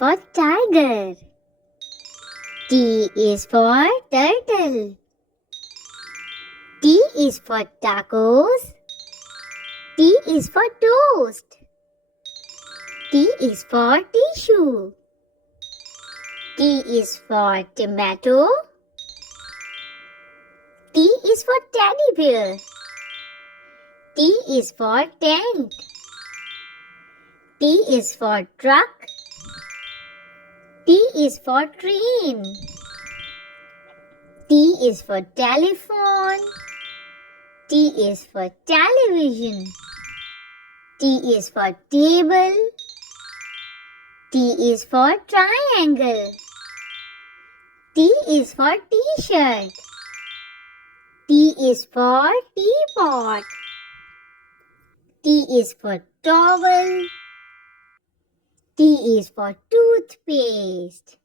for tiger. T is for turtle. T is for tacos. T is for toast. T is for tissue. T is for tomato. T is for teddy bear. T is for tent. T is for truck. T is for train. T is for telephone. T is for television. T is for table. T is for triangle. T is for t-shirt. T is for teapot. T is for towel. T is for toothpaste.